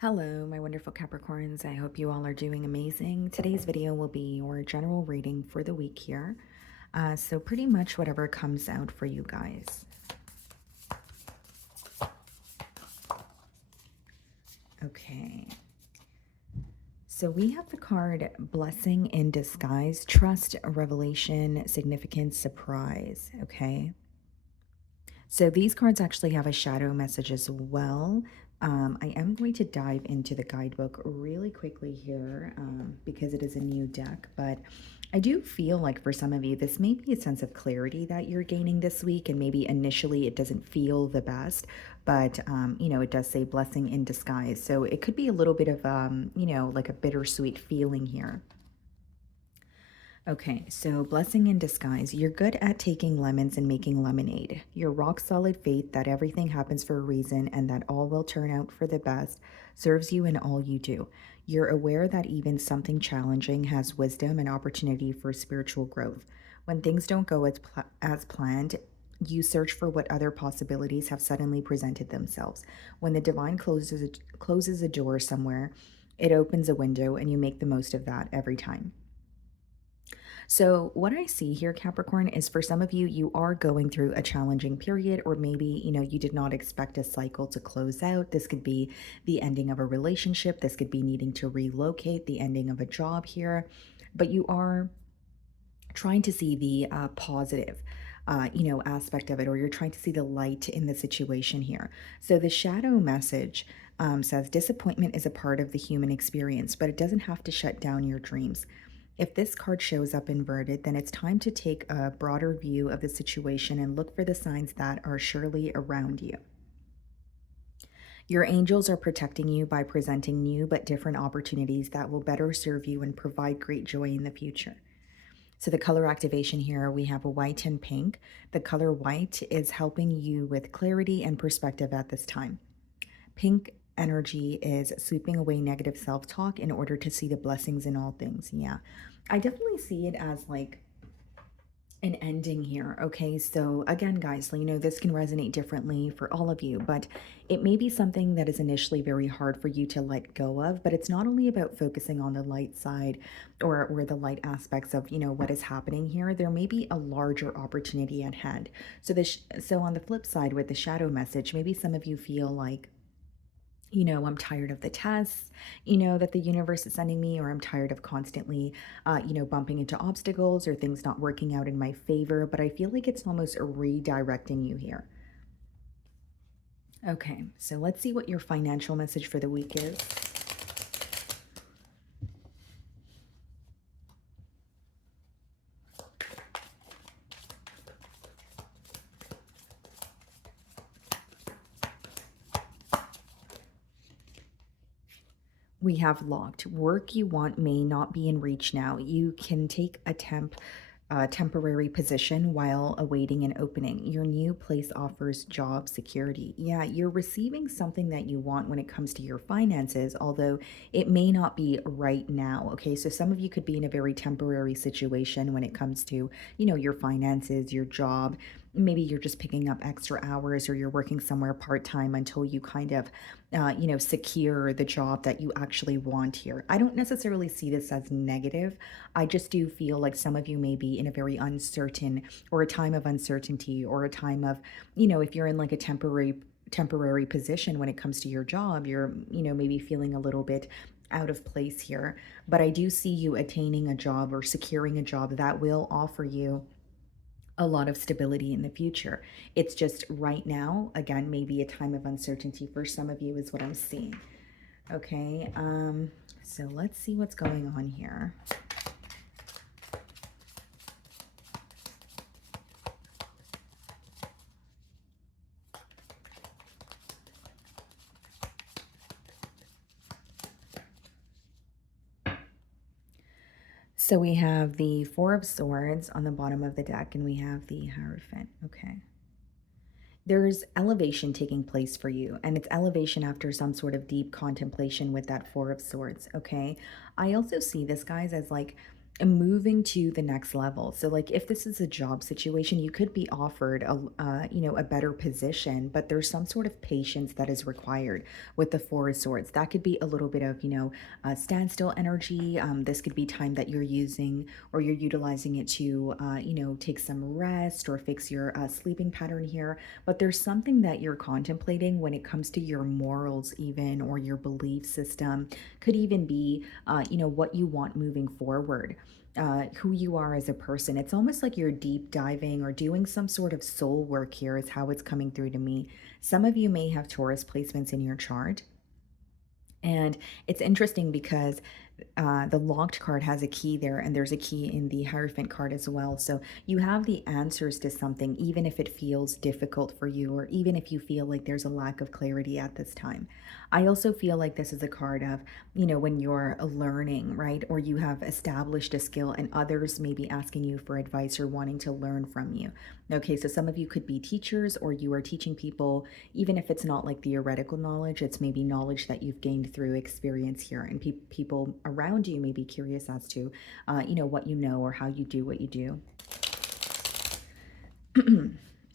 Hello, my wonderful Capricorns. I hope you all are doing amazing. Today's video will be your general reading for the week here. So pretty much whatever comes out for you guys. Okay. So we have the card Blessing in Disguise, Trust, Revelation, Significance, Surprise. Okay. So these cards actually have a shadow message as well. I am going to dive into the guidebook really quickly here because it is a new deck, but I do feel like for some of you, this may be a sense of clarity that you're gaining this week, and maybe initially it doesn't feel the best, but it does say blessing in disguise. So it could be a little bit of, like a bittersweet feeling here. Okay, so blessing in disguise. You're good at taking lemons and making lemonade. Your rock solid faith that everything happens for a reason and that all will turn out for the best serves you in all you do. You're aware that even something challenging has wisdom and opportunity for spiritual growth. When things don't go as planned, you search for what other possibilities have suddenly presented themselves. When the divine closes a door somewhere, it opens a window and you make the most of that every time. So, what I see here, Capricorn, is for some of you, you are going through a challenging period, or maybe, you did not expect a cycle to close out. This could be the ending of a relationship. This could be needing to relocate, the ending of a job here. But you are trying to see the positive. Aspect of it, or you're trying to see the light in the situation here. So the shadow message says disappointment is a part of the human experience, but it doesn't have to shut down your dreams. If this card shows up inverted, then it's time to take a broader view of the situation and look for the signs that are surely around you. Your angels are protecting you by presenting new but different opportunities that will better serve you and provide great joy in the future. So the color activation here, we have a white and pink. The color white is helping you with clarity and perspective at this time. Pink energy is sweeping away negative self-talk in order to see the blessings in all things. Yeah. I definitely see it as like an ending here. Okay. So again, guys, this can resonate differently for all of you, but it may be something that is initially very hard for you to let go of, but it's not only about focusing on the light side or the light aspects of, what is happening here. There may be a larger opportunity at hand. So so on the flip side with the shadow message, maybe some of you feel like, I'm tired of the tests, that the universe is sending me, or I'm tired of constantly, bumping into obstacles or things not working out in my favor. But I feel like it's almost redirecting you here. Okay, so let's see what your financial message for the week is. We have locked. Work you want may not be in reach now. You can take a temporary position while awaiting an opening. Your new place offers job security. Yeah, you're receiving something that you want when it comes to your finances, although it may not be right now. Okay, so some of you could be in a very temporary situation when it comes to, your finances, your job. Maybe you're just picking up extra hours or you're working somewhere part time until you kind of, secure the job that you actually want here. I don't necessarily see this as negative. I just do feel like some of you may be in a very uncertain or a time of uncertainty or a time of, if you're in like a temporary position when it comes to your job, you're, maybe feeling a little bit out of place here. But I do see you attaining a job or securing a job that will offer you a lot of stability in the future. It's just right now, again, maybe a time of uncertainty for some of you is what I'm seeing. Okay, so let's see what's going on here. So we have the Four of Swords on the bottom of the deck, and we have the Hierophant. Okay. There's elevation taking place for you, and it's elevation after some sort of deep contemplation with that Four of Swords. Okay. I also see this, guys, as like moving to the next level. So like if this is a job situation, you could be offered a better position, but there's some sort of patience that is required with the four of swords. That could be a little bit of, standstill energy. This could be time that you're using or you're utilizing it to take some rest or fix your sleeping pattern here. But there's something that you're contemplating when it comes to your morals even, or your belief system. Could even be what you want moving forward, who you are as a person. It's almost like you're deep diving or doing some sort of soul work here, is how it's coming through to me. Some of you may have Taurus placements in your chart. And it's interesting because the locked card has a key there, and there's a key in the Hierophant card as well. So you have the answers to something, even if it feels difficult for you, or even if you feel like there's a lack of clarity at this time. I also feel like this is a card of, when you're learning, right? Or you have established a skill and others may be asking you for advice or wanting to learn from you. Okay, so some of you could be teachers, or you are teaching people, even if it's not like theoretical knowledge, it's maybe knowledge that you've gained through experience here. And people around you may be curious as to, what you know or how you do what you do.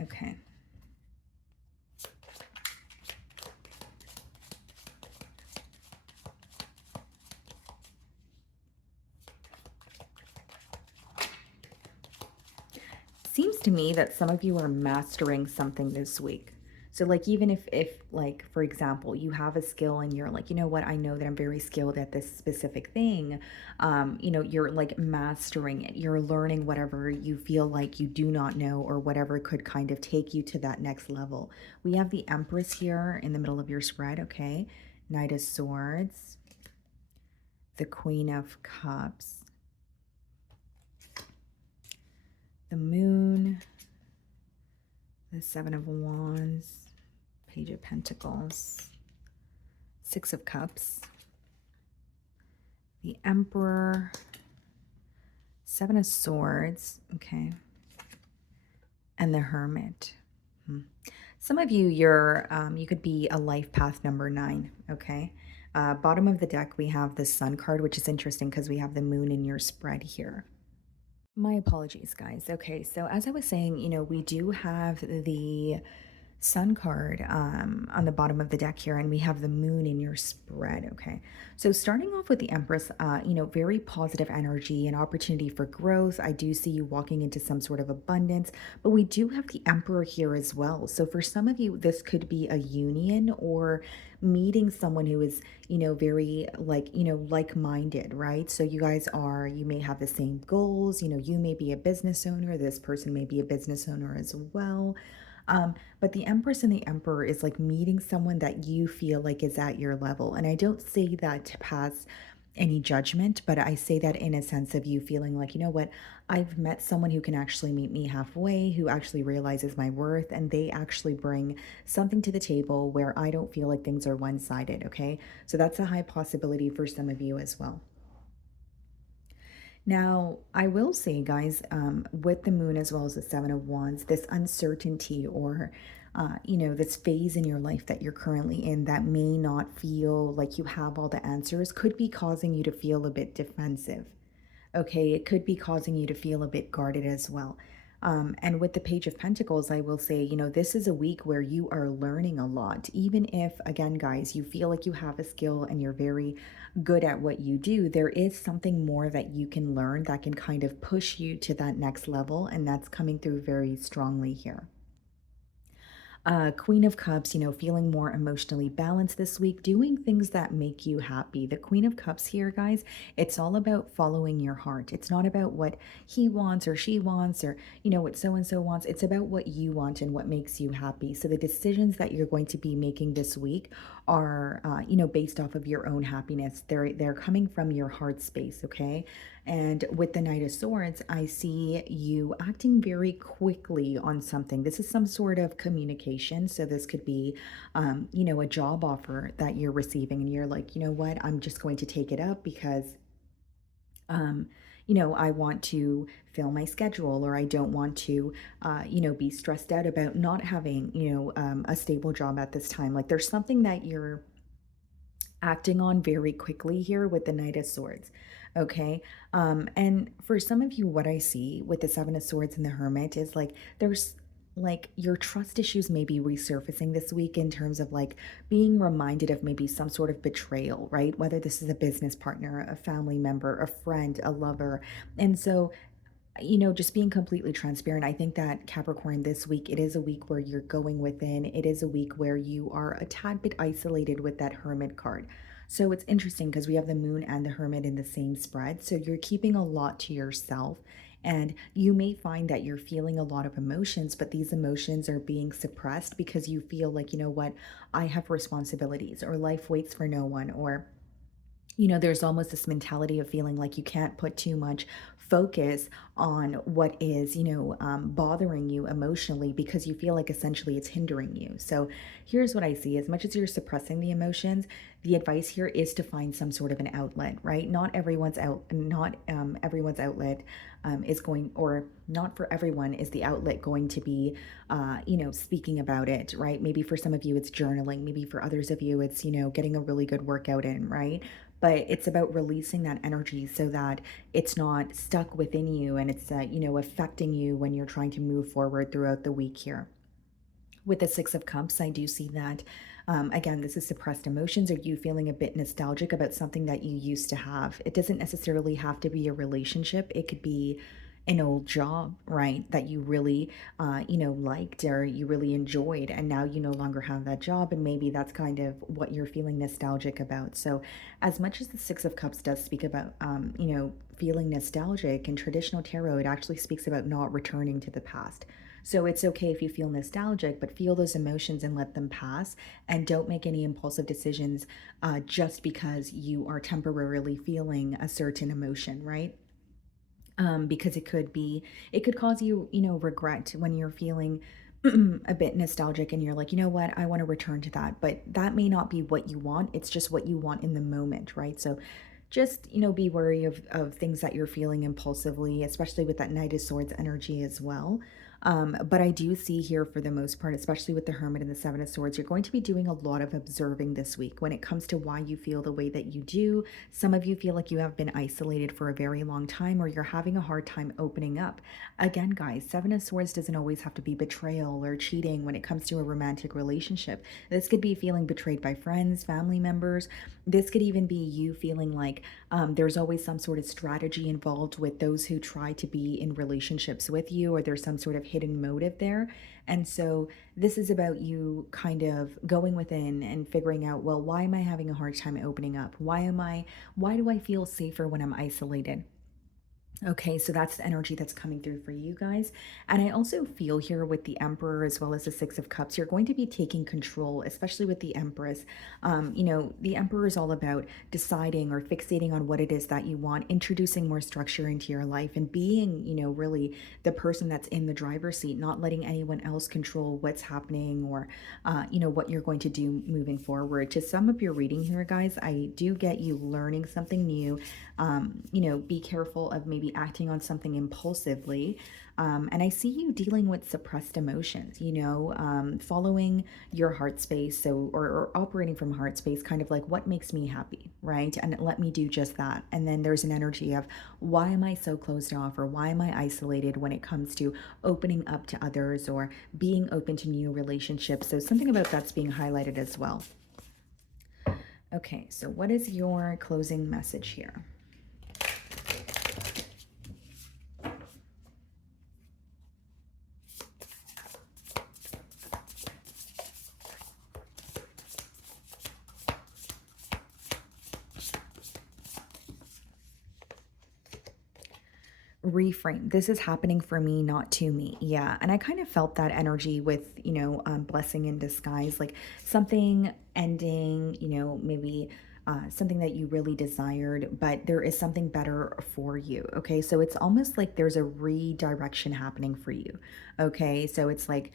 Okay. Seems to me that some of you are mastering something this week. So like even if like for example, you have a skill and you're like, you know what, I know that I'm very skilled at this specific thing. You're like mastering it. You're learning whatever you feel like you do not know, or whatever could kind of take you to that next level. We have the Empress here in the middle of your spread, okay? Knight of Swords, the Queen of Cups, the Moon, the Seven of Wands, Page of Pentacles, Six of Cups, the Emperor, Seven of Swords, okay, and the Hermit. Some of you, you could be a life path number 9, okay? Bottom of the deck, we have the Sun card, which is interesting because we have the Moon in your spread here. My apologies, guys. Okay, so as I was saying, we do have the Sun card on the bottom of the deck here, and we have the Moon in your spread. Okay, so starting off with the Empress, very positive energy and opportunity for growth. I do see you walking into some sort of abundance, but we do have the Emperor here as well. So for some of you, this could be a union, or meeting someone who is, very like-minded, right? So you may have the same goals. You may be a business owner. This person may be a business owner as well. But the Empress and the Emperor is like meeting someone that you feel like is at your level. And I don't say that to pass any judgment, but I say that in a sense of you feeling like, you know what, I've met someone who can actually meet me halfway, who actually realizes my worth, and they actually bring something to the table where I don't feel like things are one-sided, okay? So that's a high possibility for some of you as well. Now, I will say, guys, with the Moon as well as the Seven of Wands, this uncertainty, or, this phase in your life that you're currently in that may not feel like you have all the answers, could be causing you to feel a bit defensive. Okay, it could be causing you to feel a bit guarded as well. And with the Page of Pentacles, I will say, this is a week where you are learning a lot. Even if, again, guys, you feel like you have a skill and you're very good at what you do, there is something more that you can learn that can kind of push you to that next level. And that's coming through very strongly here. Queen of Cups, feeling more emotionally balanced this week, doing things that make you happy. The Queen of Cups here, guys, it's all about following your heart. It's not about what he wants or she wants, or, what so and so wants. It's about what you want and what makes you happy. So the decisions that you're going to be making this week are, based off of your own happiness. They're coming from your heart space, okay? And with the Knight of Swords, I see you acting very quickly on something. This is some sort of communication. So this could be, a job offer that you're receiving, and you're like, you know what, I'm just going to take it up because, I want to fill my schedule, or I don't want to, be stressed out about not having, a stable job at this time. Like there's something that you're acting on very quickly here with the Knight of Swords. Okay. And for some of you, what I see with the Seven of Swords and the Hermit is like there's like your trust issues may be resurfacing this week in terms of like being reminded of maybe some sort of betrayal, right? Whether this is a business partner, a family member, a friend, a lover. And so just being completely transparent, I think that Capricorn this week, it is a week where you're going within. It is a week where you are a tad bit isolated with that Hermit card. So it's interesting because we have the Moon and the Hermit in the same spread. So you're keeping a lot to yourself. And you may find that you're feeling a lot of emotions, but these emotions are being suppressed because you feel like, you know what, I have responsibilities, or life waits for no one, or there's almost this mentality of feeling like you can't put too much focus on what is, bothering you emotionally because you feel like essentially it's hindering you. So here's what I see: as much as you're suppressing the emotions, the advice here is to find some sort of an outlet, right? Not everyone's outlet is going, or not for everyone is the outlet going to be, speaking about it, right? Maybe for some of you, it's journaling. Maybe for others of you, it's, getting a really good workout in, right? But it's about releasing that energy so that it's not stuck within you, and it's affecting you when you're trying to move forward throughout the week here. With the Six of Cups, I do see that, again, this is suppressed emotions, or you feeling a bit nostalgic about something that you used to have. It doesn't necessarily have to be a relationship. It could be an old job, right? That you really, liked, or you really enjoyed, and now you no longer have that job. And maybe that's kind of what you're feeling nostalgic about. So, as much as the Six of Cups does speak about, feeling nostalgic in traditional tarot, it actually speaks about not returning to the past. So it's okay if you feel nostalgic, but feel those emotions and let them pass. And don't make any impulsive decisions just because you are temporarily feeling a certain emotion, right? Because it could cause you, regret when you're feeling a bit nostalgic and you're like, you know what, I want to return to that. But that may not be what you want. It's just what you want in the moment, right? So just, be wary of things that you're feeling impulsively, especially with that Knight of Swords energy as well. But I do see here, for the most part, especially with the Hermit and the Seven of Swords, you're going to be doing a lot of observing this week when it comes to why you feel the way that you do. Some of you feel like you have been isolated for a very long time, or you're having a hard time opening up. Again, guys, Seven of Swords doesn't always have to be betrayal or cheating when it comes to a romantic relationship. This could be feeling betrayed by friends, family members. This could even be you feeling like there's always some sort of strategy involved with those who try to be in relationships with you, or there's some sort of hidden motive there. And so this is about you kind of going within and figuring out, well, why am I having a hard time opening up? Why do I feel safer when I'm isolated? Okay, so that's the energy that's coming through for you guys. And I also feel here with the Emperor as well as the Six of Cups, you're going to be taking control, especially with the Empress. The Emperor is all about deciding or fixating on what it is that you want, introducing more structure into your life, and being, really the person that's in the driver's seat, not letting anyone else control what's happening, or, what you're going to do moving forward. To sum up your reading here, guys, I do get you learning something new. Be careful of maybe acting on something impulsively. And I see you dealing with suppressed emotions, following your heart space. So, or operating from heart space, kind of like what makes me happy, right? And let me do just that. And then there's an energy of why am I so closed off, or why am I isolated when it comes to opening up to others or being open to new relationships. So, something about that's being highlighted as well. Okay, so what is your closing message here? Reframe. This is happening for me, not to me. Yeah. And I kind of felt that energy with, blessing in disguise, like something ending, maybe something that you really desired, but there is something better for you. Okay. So it's almost like there's a redirection happening for you. Okay. So it's like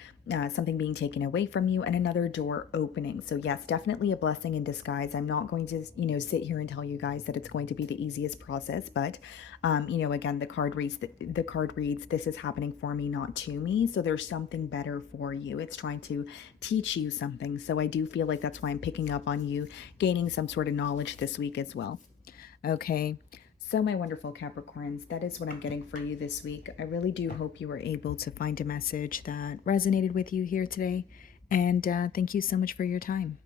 something being taken away from you and another door opening. So, yes, definitely a blessing in disguise. I'm not going to, sit here and tell you guys that it's going to be the easiest process, but again, the card reads, this is happening for me, not to me. So there's something better for you. It's trying to teach you something. So I do feel like that's why I'm picking up on you gaining some sort of knowledge this week as well. Okay. So, my wonderful Capricorns, that is what I'm getting for you this week. I really do hope you were able to find a message that resonated with you here today. And thank you so much for your time.